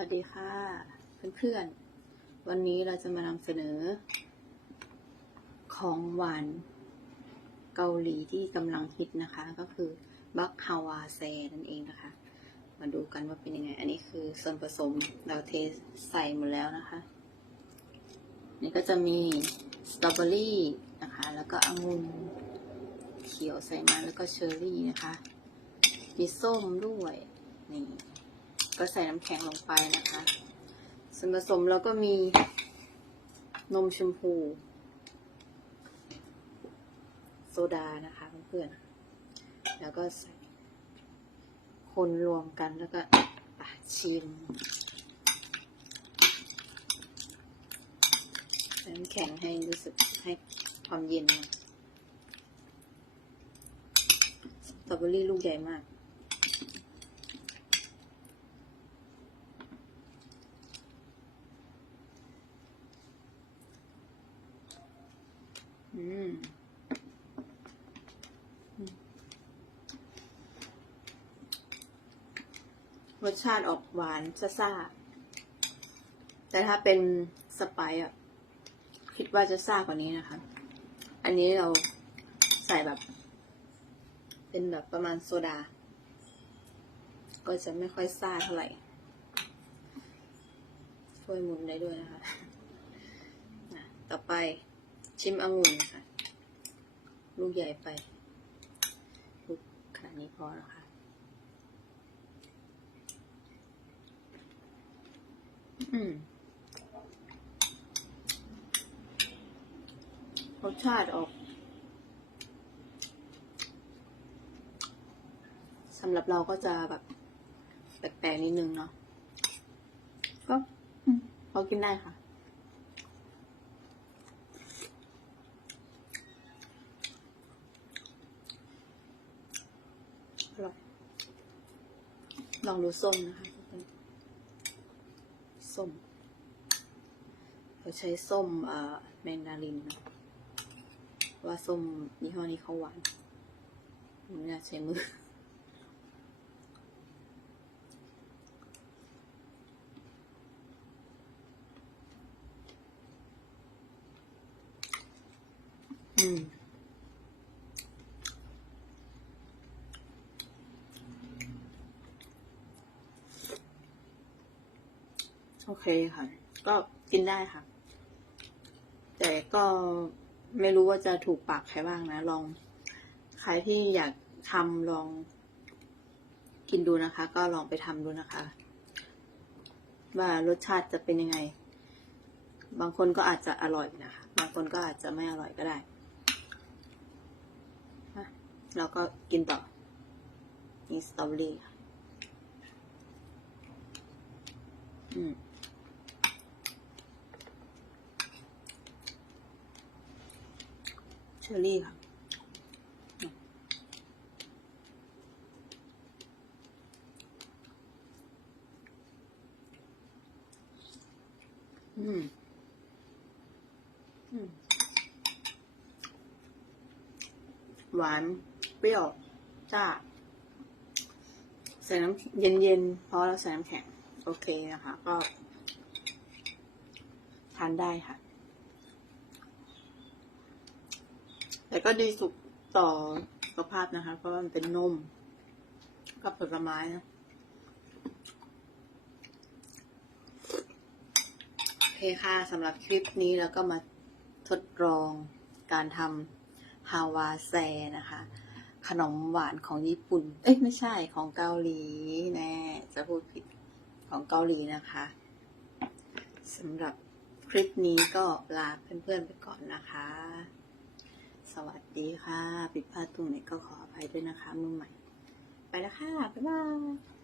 วัสดีค่ะ เพื่อนๆ วันนี้เราจะมานำเสนอ ของหวานเกาหลีที่กำลังฮิตนะคะ ก็คือบักฮาวาแซนั่นเองนะคะ มาดูกันว่าเป็นยังไง อันนี้คือส่วนผสมเราเทใส่หมดแล้วนะคะ นี่ก็จะมีสตรอเบอรี่นะคะ แล้วก็องุ่นเขียวใส่มาแล้วก็เชอร์รี่นะคะ มีส้มด้วยนี่ ก็ใส่น้ำแข็งลงไปนะคะ ส่วนผสมเราก็มีนมชมพู โซดานะคะเพื่อนๆ แล้วก็ใส่คนรวมกันแล้วก็ชิมน้ำแข็งให้รู้สึกให้ความเย็นสตรอเบอรี่ลูกใหญ่มาก อืมรสชาติออกหวานซ่าๆแต่ถ้าเป็นสไปซ์อะ คิดว่าจะซ่ากว่านี้นะคะ อันนี้เราใส่แบบ เป็นแบบประมาณโซดา ก็จะไม่ค่อยซ่าเท่าไหร่ ช่วยหมุนได้ด้วยนะคะนะต่อไป ชิมองุ่นค่ะ ลูกใหญ่ไป ลูกขนาดนี้พอแล้วค่ะอืมรสชาติออกสำหรับเราก็จะแบบแปลกๆนิดนึงเนาะก็พอกินได้ค่ะ อร่อย ลองดูส้มนะคะส้มเราใช้ส้มเอ่อแมนดารินนะว่าส้มยี่ห้อนี้เขาหวานไม่น่าใช้มือ อืม โอ เคค่ะ ก็กินได้ค่ะ แต่ก็ไม่รู้ว่าจะถูกปากใครบ้างนะ ลองใครที่อยากทำลองกินดูนะคะ ก็ลองไปทำดูนะคะ ว่ารสชาติจะเป็นยังไง บางคนก็อาจจะอร่อยนะคะ บางคนก็อาจจะไม่อร่อยก็ได้อะเราก็กินต่อนี่สตรอเบอรี่ค่ะอืม เชอรี่ค่ะอืมอืมหวาน เปรี้ยวจ้าใส่น้ำเย็นๆเพราะเราใส่น้ำแข็ง โอเคนะคะ ก็ ทานได้ค่ะ แต่ ก็ดีสุขต่อสุขภาพนะคะ เพราะมันเป็นนม กับผลไม้นะโอเคค่ะสำหรับคลิปนี้แล้วก็มาทดลองการทำฮาวาแซนะคะ ขนมหวานของญี่ปุ่น เอ้ยไม่ใช่ของเกาหลีแน่จะพูดผิดของเกาหลีนะคะสำหรับคลิปนี้ก็ลาเพื่อนๆไปก่อนนะคะ สวัสดีค่ะผิดพลาดตรงไหนก็ขออภัยด้วยนะคะ มือใหม่ ไปแล้วค่ะ บ๊ายบาย